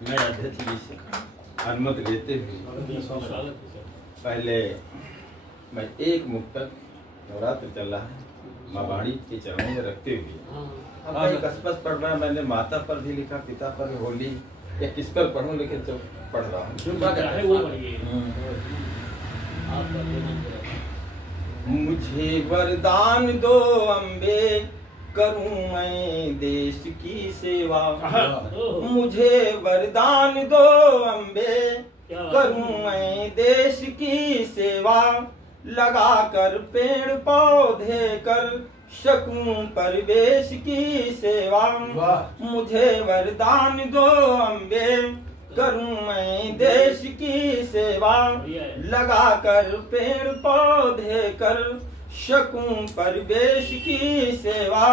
मैं अध्यक्ष जी से अनुमति लेते हुए पहले मैं एक मुक्तक नवरात्र चल रहा है माँ बाड़ी के चरणों में रखते हुए अब मैं कसपस पढ़ रहा है। मैंने माता पर भी लिखा, पिता पर, होली या किस पर पढ़ूं, लेकिन तो पढ़ रहा हूँ। मुझे वरदान दो अम्बे, करूं मैं देश की सेवा। मुझे वरदान दो अम्बे, करूं मैं देश की सेवा। लगा कर पेड़ पौधे कर सकूं परिवेश की सेवा। मुझे वरदान दो अम्बे, करूं मैं देश की सेवा। लगा कर पेड़ पौधे कर सकूं परिवेश की सेवा।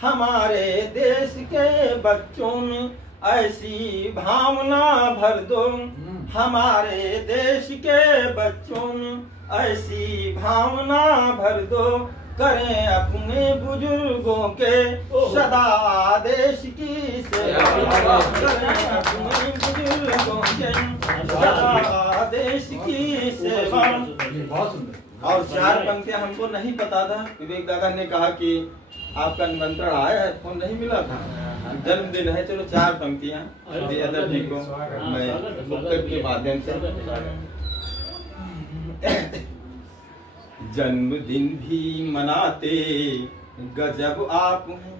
हमारे देश के बच्चों में ऐसी भावना भर दो। हमारे देश के बच्चों में ऐसी भावना भर दो। करें अपने बुजुर्गों के सदा आदेश की सेवा। करें अपने बुजुर्गों के सदा आदेश की सेवा। और चार पंक्तियां हमको नहीं पता था। विवेक दादा ने कहा कि आपका निमंत्रण आया है, फोन नहीं मिला था, जन्मदिन है, चलो चार पंक्तियां बेअदब जी को मैं मुक्तक के माध्यम से। जन्मदिन भी मनाते गजब आप हैं।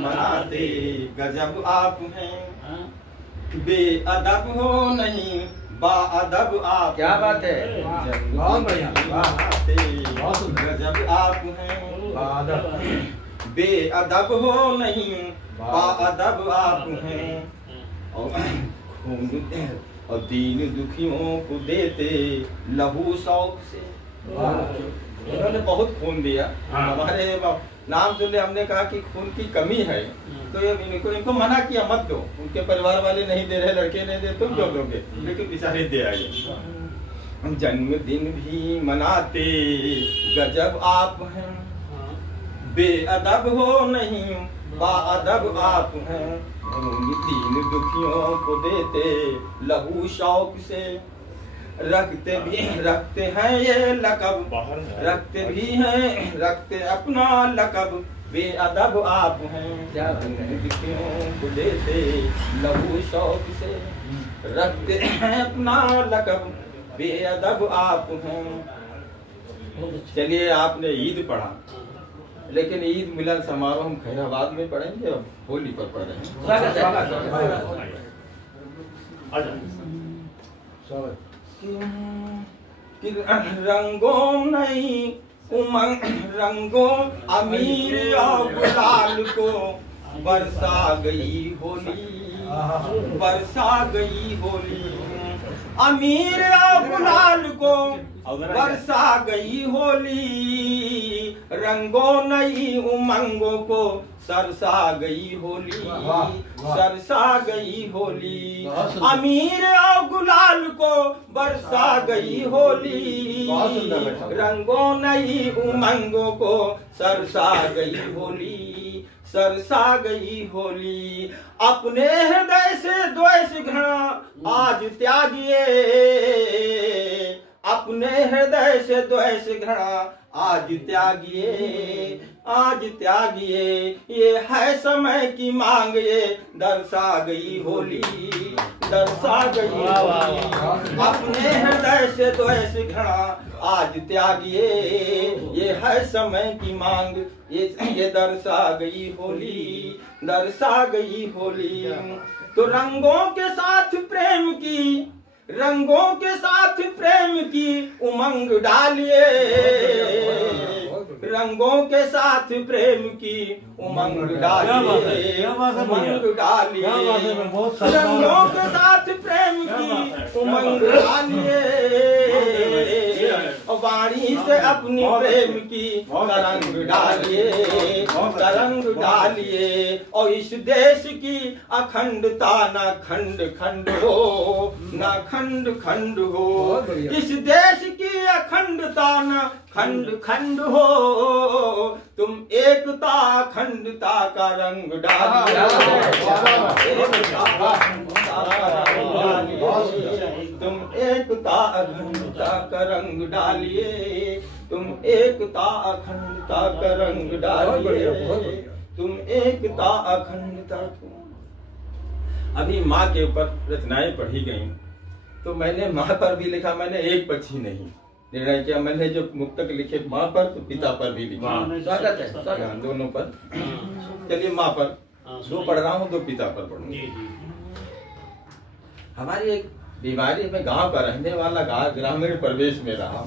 मनाते गजब आप हैं। बेअदब हो नहीं बाअदब आप। क्या बात है, बहुत बढ़िया, गजब आप हैं। बेअदब हो नहीं बाअदब आप हैं। और दीन दुखियों को देते लहू शौक से। इन्होंने बहुत खून दिया। हमारे नाम सुनने हमने कहा कि खून की कमी है, तो इनको मना किया मत दो। उनके परिवार वाले नहीं दे रहे, लड़के नहीं दे, तुम क्यों दोगे, लेकिन बेचारे दे आए। जन्मदिन भी मनाते गजब आप हैं। बेअदब हो नहीं बाअदब आप हैं। दीन दुखियों को देते लहू शौक से। रखते हैं ये लकब, रखते अपना लकब। बेअदब आप हैं। दुखियों को देते लहू शौक से। रखते हैं अपना लकब, बेअदब आप हैं। चलिए, आपने ईद पढ़ा, लेकिन ईद मिलन समारोह हम खैराबाद में पढ़ेंगे और होली पर पढ़ रहे हैं। रंगों नहीं उमंग रंगों अमीर और गुलाल को बरसा गई होली। बरसा गई होली। अमीर और गुलाल को बरसा गई होली। रंगों नई उमंगों को सरसा गई होली। सरसा गई होली। अमीर और गुलाल को बरसा गई होली। रंगों नई उमंगों को सरसा गई होली। सरसा गई होली। अपने हृदय से द्वेष घृणा आज त्यागिए। अपने हृदय से द्वेष घृणा आज त्यागिए। आज त्यागिए। ये है समय की मांग, ये दर्शा गई होली। दर्शा गई होली। अपने हृदय से द्वेष घृणा आज त्यागिए। ये है समय की मांग, ये दर्शा गई होली। दर्शा गई होली। तो रंगों के साथ प्रेम की, रंगों के साथ प्रेम की उमंग डालिए। रंगों के साथ प्रेम की उमंग डालिए। उमंग डालिए। रंगों के साथ प्रेम की उमंग डालिए। वाणी से अपनी प्रेम की तरंग डालिए। तरंग डालिए। और इस देश की अखंडता न खंड खंड हो, न खंड खंड हो। इस देश की अखंडता न खंड खंड हो। तुम एकता अखंडता का रंग डालिए। अखंडता का रंग डालिए, तुम एकता अखंडता का रंग डालिए, तुम एकता अखंडता को। अभी माँ के ऊपर रचनाएं पढ़ी गई, तो मैंने माँ पर भी लिखा, मैंने एक पक्षी नहीं निर्णय किया। मैंने जो मुक्तक लिखे माँ पर तो पिता पर भी लिखा, स्वागत है दोनों पर। चलिए माँ पर दो पढ़ रहा हूँ, दो पिता पर पढ़ूंगा। हमारी एक बीमारी में गांव का रहने वाला, ग्रामीण परिवेश में रहा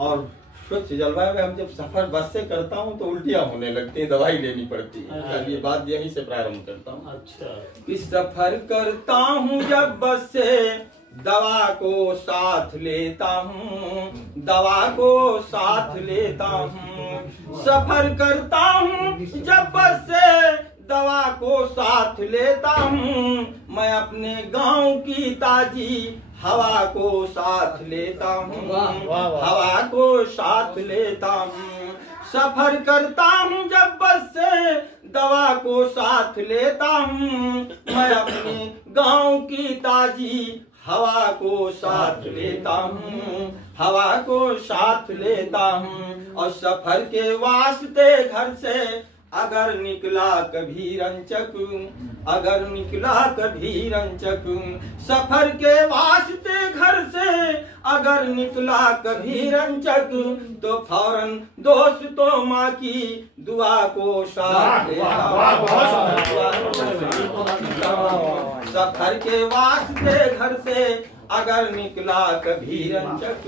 और स्वच्छ जलवायु में हम जब सफर बस से करता हूँ तो उल्टियाँ होने लगती हैं, दवाई लेनी पड़ती है। ये बात यहीं से प्रारंभ करता हूँ। अच्छा, कि सफर करता हूँ जब बस से, दवा को साथ लेता हूँ, दवा को साथ लेता हूँ। सफर करता हूँ जब बस से, दवा को साथ लेता हूँ। मैं अपने गांव की ताजी हवा को साथ लेता हूँ, हवा को साथ लेता हूँ। सफर करता हूँ जब बस से, दवा को साथ लेता हूँ। मैं अपने गांव की ताजी हवा को साथ लेता हूँ, हवा को साथ लेता हूँ। और सफर के वास्ते घर से अगर निकला कभी रंचक, अगर निकला कभी रंचक। सफर के वास्ते घर से अगर निकला कभी रंचक, तो फौरन दोस्तों माँ की दुआ को साथ लेता हूँ। सफर के वास्ते घर से अगर निकला कभी रंचक,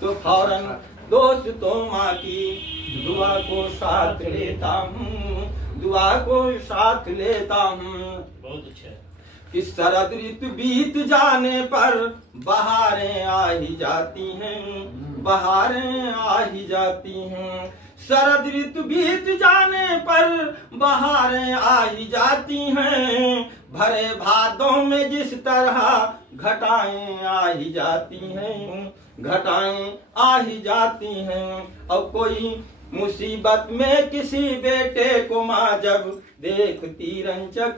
तो फौरन दोस्तों माँ की दुआ को साथ लेता हूँ, दुआ को साथ लेता हूँ। बहुत अच्छा। कि शरद ऋतु बीत जाने पर बहारें आ ही जाती हैं, बहारें आ ही जाती हैं। शरद ऋतु बीत जाने पर बहारें आ ही जाती हैं। भरे भादों में जिस तरह घटाएं आ ही जाती हैं, घटाएं आ ही जाती हैं। और कोई मुसीबत में किसी बेटे को माँ जब देखती रंचक,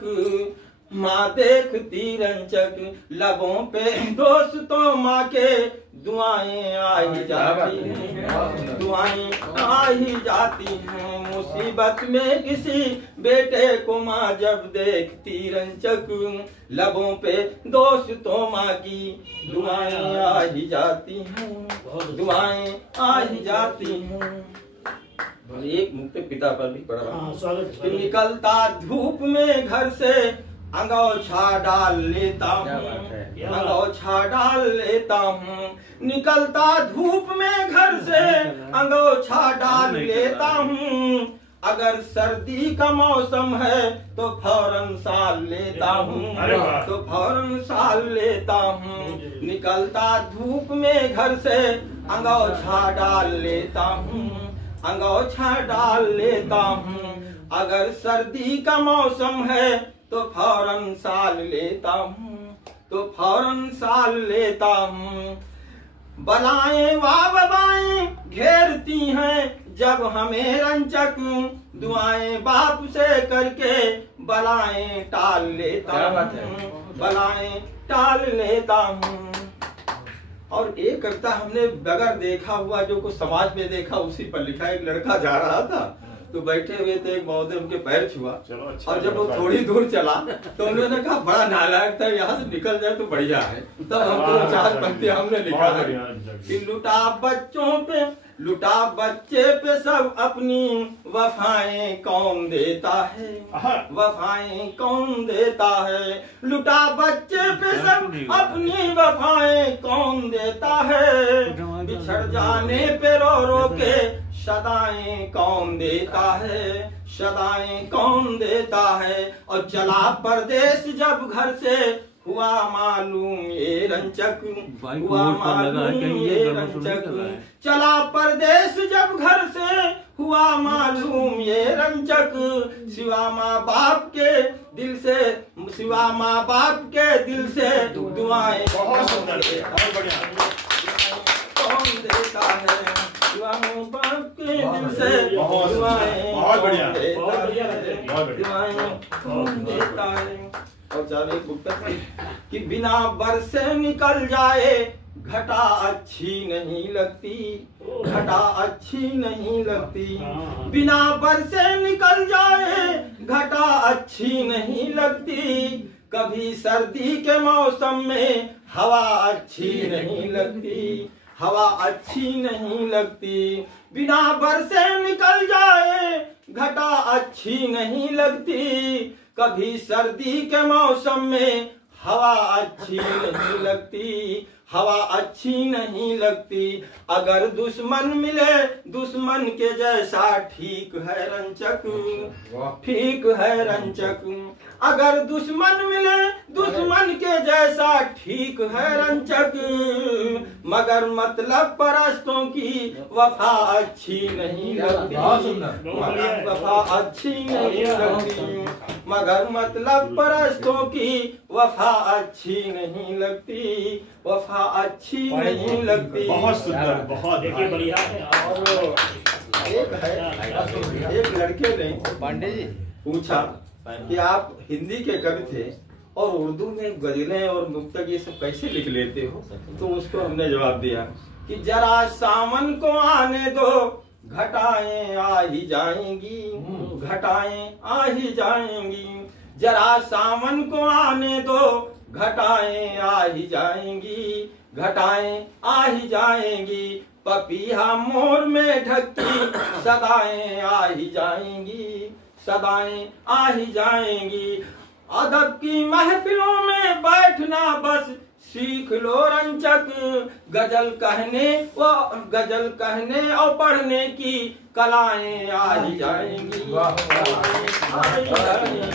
माँ देखती रंचक, लबों पे दोस्तों माँ के दुआएं आ ही जाती हैं, दुआएं आ ही जाती हैं। मुसीबत में किसी बेटे को माँ जब देखती रंचक, लबों पे दोस्तों माँ की दुआएं आ ही जाती हैं, दुआएं आ ही जाती हैं। एक मुक्त पिता पर भी पढ़ रहा हूँ। निकलता धूप में घर से अंगोछा डाल लेता हूँ, अंगोछा डाल लेता हूँ। निकलता धूप में घर से अंगोछा डाल लेता हूँ। अगर सर्दी का मौसम है तो फौरन साल लेता हूँ, तो फौरन साल लेता हूँ। निकलता धूप में घर से अंगोछा डाल लेता हूँ, अंगोछा डाल लेता हूँ। अगर सर्दी का मौसम है तो फौरन साल लेता हूँ, तो फौरन साल लेता हूँ। बलाएं वाबाएं घेरती हैं जब हमें रंचक, दुआएं बाप से करके बलाएं टाल लेता हूँ, बलाएं टाल लेता हूँ। और एक करता हमने बगैर देखा हुआ जो कुछ समाज में देखा उसी पर लिखा। एक लड़का जा रहा था तो बैठे हुए थे, एक महोदय उनके पैर छुआ, और जब वो थोड़ी दूर चला तो उन्होंने कहा बड़ा नालायक था, यहाँ से निकल जाए तो बढ़िया है। तब हमको 4 पंक्ति हमने लिखा है कि लुटा बच्चों पे, लुटा बच्चे पे सब अपनी वफाएं कौन देता है, वफाएं कौन देता है। लुटा बच्चे पे सब अपनी वफाएं कौन देता है। बिछड़ जाने पे रो रो के सदाएं कौन देता है, सदाएं कौन देता है। और चला परदेश जब घर से हुआ मालूम ये रंचक, हुआ मालूम ये रंचक। चला परदेश जब घर से हुआ मालूम ये रंचक। सिवा माँ बाप के दिल से, सिवा माँ बाप के दिल से दुआएं कौन देता है। सिवा माँ बाप के दिल से दुआएं कौन देता है। और एक कि बिना बरसे निकल जाए घटा अच्छी नहीं लगती, घटा अच्छी नहीं लगती। बिना बरसे निकल जाए घटा अच्छी नहीं लगती। कभी सर्दी के मौसम में हवा अच्छी नहीं लगती, हवा अच्छी नहीं लगती। बिना बरसे निकल जाए घटा अच्छी नहीं लगती। कभी सर्दी के मौसम में हवा अच्छी नहीं लगती, हवा अच्छी नहीं लगती। अगर दुश्मन मिले दुश्मन के जैसा ठीक है रंचक, ठीक है रंचक। अगर दुश्मन मिले दुश्मन के जैसा ठीक है रंचक। मगर मतलब परस्तों की वफा अच्छी नहीं लगती, वफा अच्छी नहीं लगती। मगर मतलब परस्तों की वफा अच्छी नहीं लगती, वफा अच्छी नहीं लगती। बहुत सुंदर, बहुत देखिए बढ़िया है। और एक लड़के ने पांडे जी पूछा कि आप हिंदी के कवि थे और उर्दू में गजलें और मुक्तक ये सब कैसे लिख लेते हो? तो उसको हमने जवाब दिया कि जरा सावन को आने दो, घटाएं आ ही जाएंगी, घटाएं आ ही जाएंगी। जरा सावन को आने दो, घटाएं आ ही जाएंगी, घटाएं आ ही जाएंगी। पपीहा मोर में ढकी सदाएं आ ही जाएंगी, सदाएं आ ही जाएंगी। अदब की महफिलों में बैठना बस सीख लो रंचक। गजल कहने और पढ़ने की कलाएं आ ही जाएंगी, आ ही जाएंगी।